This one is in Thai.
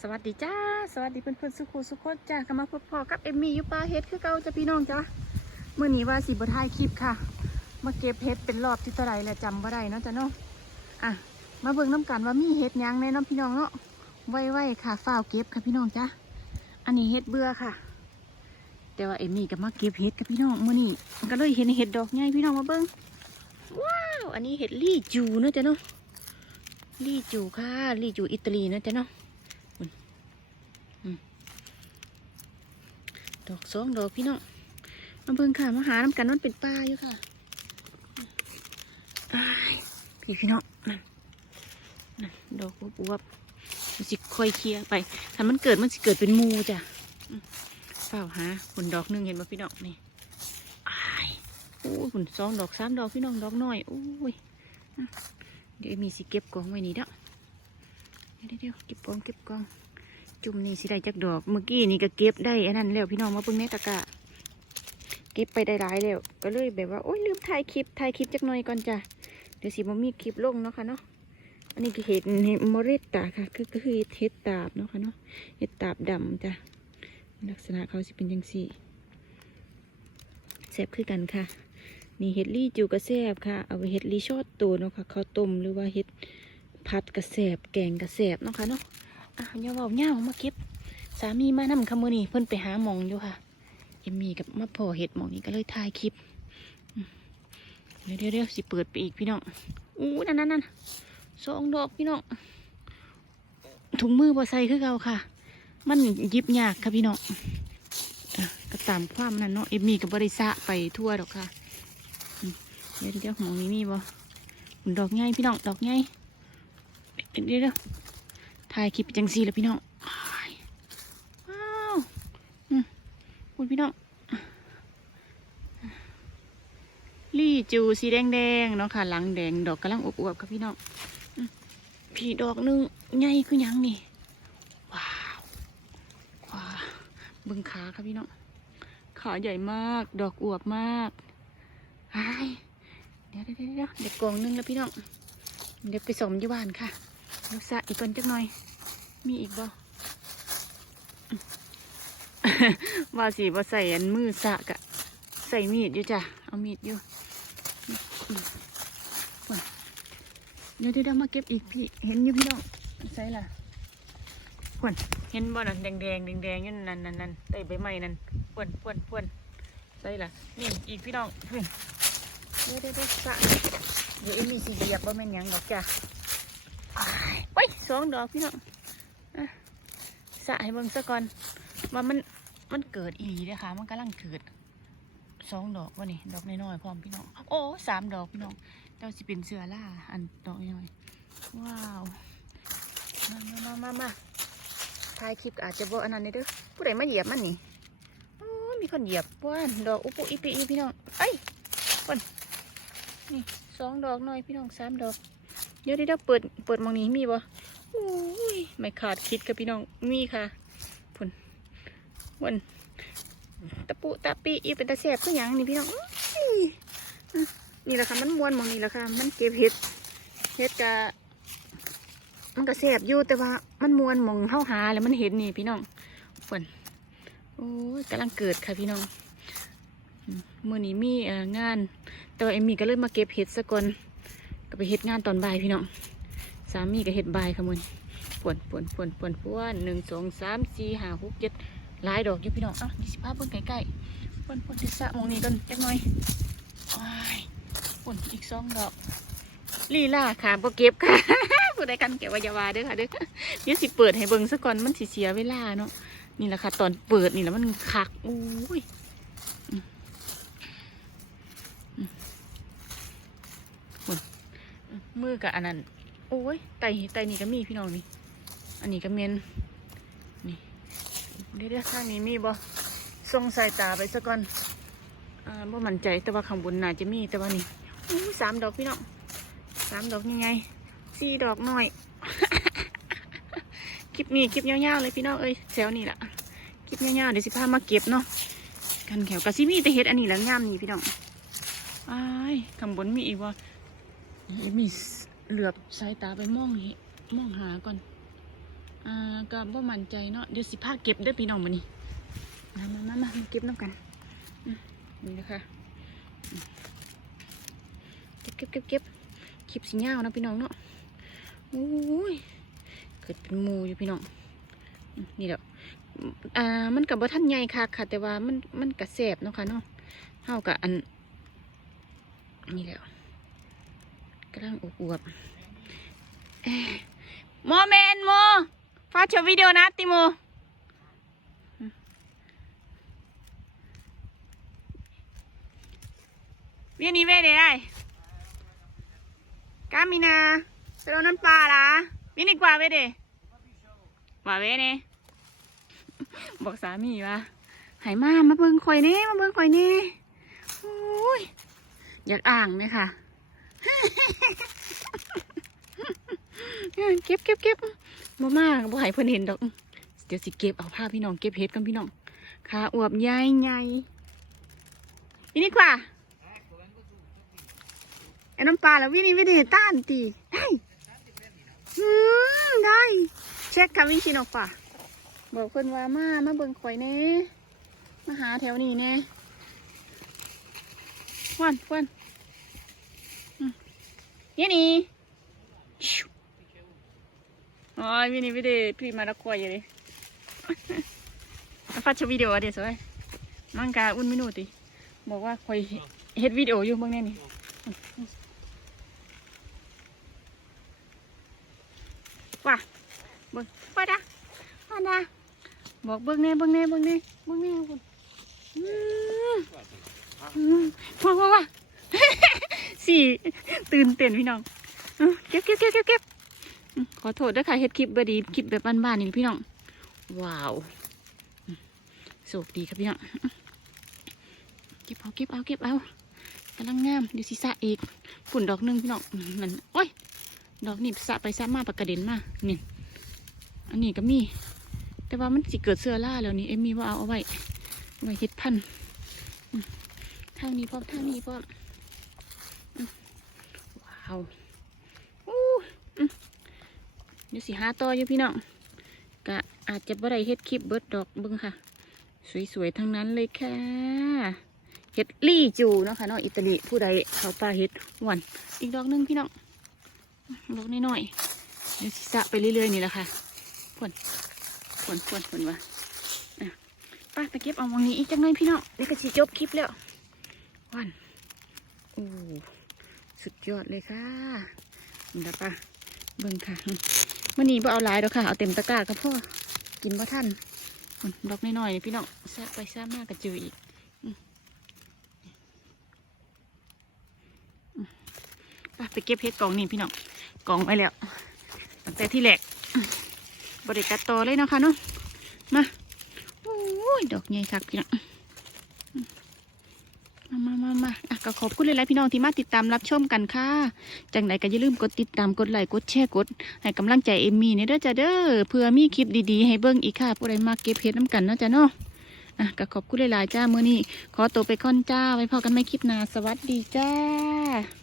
สวัสดีจ้า สวัสดีเพื่อนๆสุขุสุขคนจ้าก็มาพบพอกับเอมมี่ยูป่าเฮ็ดคือเก่าจ้าพี่น้องจ้าเมื่อนี้ว่าสิบถ่ายคลิปค่ะ มาเก็บเฮ็ดเป็นรอบที่เท่าไรแล้วจำว่าได้เนาะจ้าเนาะอะมาเบิ่งน้ำกันว่ามีเฮ็ดยังในน้องพี่น้องเนาะไว้ๆค่ะฝ้าวเก็บค่ะพี่น้องจ้าอันนี้เฮ็ดเบื่อค่ะ แต่ว่าเอมมี่ก็มาเก็บเฮ็ดกับพี่น้องเมื่อนี้ก็เลยเห็นเห็ดดอกใหญ่พี่น้องมาเบิ่งว้าวอันนี้เห็ดลี่จูเนาะจ้าเนาะลี่จูค่ะลี่จูอิตาลีเนาะจ้าเนาะ ดอกสองดอกพี่น้องมาเบิ่งค่ะมาหาน้ำกันมันเป็นปลาอยู่ค่ะอ้าพี่พี่น้องนั่นนั่นดอกอวบๆมันสิค่อยเคลียไปถ้ามันเกิดมันสิเกิดเป็นมูจ้ะเปล่าหาคุณดอกหนึงเห็นป่พี่น้องนี่อ้ายโอ้ยคุณสองดอกสามดอกพี่น้องดอกน้อยโอ้ยเดี๋ยวมีสิเก็บกองไว้นี่เด้อเดี๋ยวเดี๋ยวเก็บกองเก็บกอง จุ่มนี่สิได้จักดอก เมื่อกี้นี่ก็เก็บได้อันนั้นแล้วพี่น้องมาเพิ่งในตะกร้าเก็บไปได้หลายแล้วก็เลยแบบว่าโอ้ยลืมถ่ายคลิปถ่ายคลิปจักหน่อยก่อนจ้ะเดี๋ยวสิบ่มีคลิปลงเนาะค่ะเนาะอันนี้คือเห็ดเห็ดมอรตตาค่ะ คือก็คือเห็ดตาบเนาะค่ะเนาะเห็ดตาบดำจ้ะลักษณะเขาสิเป็นจังสี่แซ่บคือกันค่ะ นี่เห็ดลี่จูกระแซบค่ะ เอาไปเห็ดลี่ชอดตัวเนาะค่ะข้าวต้มหรือว่าเห็ดผัดกระแซบแกงกระแซบเนาะค่ะเนาะ อะอย่าเบาเงามาเก็บ สามีมานำคำมือนี่เพิ่นไปหาหมองอยู่ค่ะ เอ็มมี่กับมาพอเห็ดหมองนี้ก็เลยถ่ายคลิปเดี๋ยวเดี๋ยวสิเปิดไปอีกพี่น้องอู้นั่นนั่นนั่นสองดอกพี่น้องถุงมือบ่ใส่คือเก่าค่ะ มันยิบยากค่ะพี่น้องอะก็ตามความนั้นเนาะเอ็มมี่กับบริษะไปทั่วดอกค่ะเดี๋ยวเดี๋ยวหมองนี้มีบ่ดอกใหญ่พี่น้องดอกใหญ่เดี๋ยเดี๋ยวเดี๋ยว ถ่ายคลิปจังซีแล้วพี่น้องว้าวคุณพี่น้องลี่จูสีแดงแดงๆเนาะค่ะหลังแดงดอกกำลังอวบๆครับพี่น้องอืมพี่ดอกหนึงใหญ่คือหยังนี่ว้าวว้าวเบึงขาครับพี่น้องขาใหญ่มาก ดอกอวบมากอ้เดี๋ยวเดี๋ยวเดี๋ยวเดี๋ยวกองหนึงแล้วพี่น้องเดี๋ยวไปสมอยู่บ้านค่ะ ลูกสะอีกคนจักหน่อย มีอีกบ่ว่าสิบ่ใส่อันมือสะกะ ใส่มีดอยู่จ้ะ เอามีดอยู่เดี๋ยวเดี๋ยวมาเก็บอีกพี่ เห็นอยู่พี่น้องใส่ละพวนเห็นบ่นั่นแดงแดงแดงแดงอยู่นั่นนั่นนั่นใต้ใบไม้นั่นพวนพวนพวนใส่ละนี่อีกพี่น้องเฮ้ยเดี๋ยวเดี๋ยวเดี๋ยวสะเดี๋ยวเอ็มมีสีเหยียบบ่แม่นยังดอกจ้ะ สองดอกพี่น้องอะสะให้เบิ่งซะก่อนว่ามันมันเกิดอีหลีเด้อค่ะ มันกำลังเกิดสองดอกวะนี่ดอกน้อยๆพร้อมพี่น้อง โอ้สามดอกพี่น้องเจ้าสิเป็นเสือล่าอันดอกน้อยว้าวมามามามามาถ่ายคลิปอาจจะบ่อันนั้นนี่เด้อผู้ใดมาเหยียบมันนี่โอ้มีคนเหยียบว่านดอกอุปุอีปีอีพี่น้องเอ้ยคนนี่สองดอกน้อยพี่น้องสามดอกเดี๋ยวเดี๋ยวเปิดเปิดมองนี้มีบ่ ไม่ขาดคิดกับพี่น้องมีค่ะพุ่นวันตะปุตะปีอีเป็นตะแสบคือหยังนี่พี่น้องนี่แหละค่ะมันมวนมองนี้แหละค่ะ มันเก็บเห็ดเห็ดกะมันก็แสบอยู่แต่ว่ามันมวนมองเฮาหาแล้วมันเห็นนี่พี่น้องพุ่นโอ้ยกำลังเกิดค่ะพี่น้องมื่อนี้มีงานแต่ว่าเอมมี่ก็เลยมาเก็บเห็ดซะก่อนก็ไปเฮ็ดงานตอนบ่ายพี่น้อง สามีก็เฮ็ดบ่ายค่ะมึงปวนปวนปวนปวนปวนหนึ่งสองสามสี่ห้าหกเจ็ดหลายดอกอยู่พี่น้องอะยี่สิบห้าเพิ่งใกล้ๆปวนปวนที่สะมองนี้กันจักหน่อยอ้ายปวนอีกสองดอกลีลาค่ะบ่เก็บค่ะผู้ใดกันเก็บวิยาวาเด้อค่ะเด้อเดี๋ยวสิเปิดให้เบิ่งซะก่อนมันสิเสียเวลาเนาะนี่แหละค่ะ ตอนเปิดนี่แหละมันคักอุ้ยมือกับอันนั้น โอ้ยไตไตนี่ก็มีพี่น้องนี่ อันนี้ก็เมนนี่เดี๋ยวข้างนี้มีบ่ส่งสายตาไปซะก่อนอ่าบ่มั่นใจแต่ว่าข้างบนน่าจะมีแต่ว่านี่อู้สามดอกพี่น้องสามดอกยังไงสี่ดอกหน่อย คลิปนี้คลิปยาวๆเลยพี่น้องเอ้ยแซวนี่แหละคลิปยาวๆเดี๋ยวสิพามาเก็บเนาะกันแขวกะซิมีแต่เฮ็ดอันนี้แล้วงามนี่พี่น้องอ้ายข้างบนมีอีกว่ามี เหลือบสายตาไปมองเห็นมองหาก่อนอ้ายก็บ่มั่นใจเนาะเดี๋ยวสิพาเก็บเด้อพี่น้องมานี่มามามามามาเก็บน้ำกันอืมนี่นะคะอืมเก็บเก็บเก็บเก็บคลิปสิยาวนะพี่น้องเนาะโอ้ยเกิดเป็นหมูอยู่พี่น้องอืมนี่แหละอ่ามันกับบ่ท่านใหญ่ค่ะค่ะ แต่ว่ามันมันกระแสบเนาะค่ะเนาะเฮากับอันนี่แหละ กำลังอบอวบโมเมนโมฟาชวิดีโอนะติโมเวียนี้เวได้ได้กามินาเป็นน้ำปลาละวินี่กว่าเวเดว่าเวเนบอกสามีว่าหายมามาเบิ้งคอยนี่มาเบิ้งคอยเน่อยากอ่างไหมค่ะ เก็บเก็บเก็บบ่มากบ่ให้เพิ่นเห็นดอก เดี๋ยวสิเก็บเอาผ้าพี่น้องเก็บเห็ดกันพี่น้องขาอวบใหญ่ใหญ่วินี่กว่าไอ้น้ำปลาแล้ววินี่วินี่ต้านตีได้อืมได้ เช็คคำวิชินออกป่ะบอกเพิ่นว่ามามาเบิ่งข่อยแน่มาหาแถวนี้แน่วันวัน วินี่อ๋อวินี่วิดีพรีมาละกวยเลยฟัชวิดีโอเดี๋ยวสวยมังกาอุ่นมินูติบอกว่าคอยเฮ็ดวิดีโออยู่เมื่อไงนี่ว่าบึ้งว่าดาว่าดาบอกบึ้งเน่เบึ้งเน่เบึ้งเน่เบึ้งเน่คุณว้าว้าว้า สี่ตื่นเต้นพี่น้องเก็บเก็บเก็บเก็บเก็บขอโทษด้วยค่ะเฮ็ดคลิปบดีคลิปแบบบ้านๆนี่พี่น้อง ว้าวโชคดีครับพี่น้องเก็บเอาเก็บเอาเก็บเอากำลังงามเดี๋ยวสิสะอีกฝุ่นดอกหนึงพี่น้องอืมนั่นโอ้ยดอกนี่สะไปสะมาปากกระเด็นมานี่อันนี้ก็มี แต่ว่ามันสิเกิดเสื้อล่าแล้วนี่เอ็มมี่ว่าเอาเอาไว้ไว้เฮ็ดพันธุ์อืมทางนี้พร้อมทางนี้พร้อม ว้าวอู้อืมเดี๋ยวสิหาต่ออยู่พี่น้องก็อาจจะบ่ได้เฮ็ดคลิปเบิดดอกเบิ่งค่ะ สวยๆทั้งนั้นเลยค่ะเฮ็ดลี่จูเนาะค่ะเนาะอิตาลีผู้ใดเขาปลาเฮ็ดหวันอีกดอกหนึงพี่น้องดอกน้อยๆเดี๋ยวสิสะไปเรื่อยๆนี่แหละค่ะพ่นพ่นพ่นพ่นว่าอะป้าไปเก็บเอาวังนี้อีกจังหน่อยพี่น้องเดี๋ยก็สิจบคลิปแล้วหวันโอ้ สุดยอดเลยค่ะนี่ละป่ะเบิ่งค่ะมื่อนี้บ่เอาหลายดอกค่ะ เอาเต็มตะกร้าก็พ่อกินบ่ทันดอกน้อยๆนี่พี่น้องซะไปซะมากกระจืออีกไปไปเก็บเห็ดกล่องนี่พี่น้องกล่องไว้แล้วตั้งแต่ที่แรกบริการต่อเลยเนาะค่ะเนาะมาโอ้ยดอกใหญ่คักพี่น้อง มาอะก็ขอบคุณเลยหลายๆพี่น้องที่มาติดตามรับชมกันค่ะจังไหนก็อย่าลืมกดติดตามกดไลค์กดแชร์กดให้กำลังใจเอมมี่เนี่ยเด้อจ้าเด้อเพื่อมีคลิปดีๆให้เบิ้งอีกค่ะผู้ใดมาเก็บเพ็ดน้ำกันเนาะจ้าเนาะอะก็ขอบคุณหลายๆจ้ามื้อนี้ขอตัวไปค่อนจ้าไว้พอกันไม่คลิปหน้าสวัสดีจ้า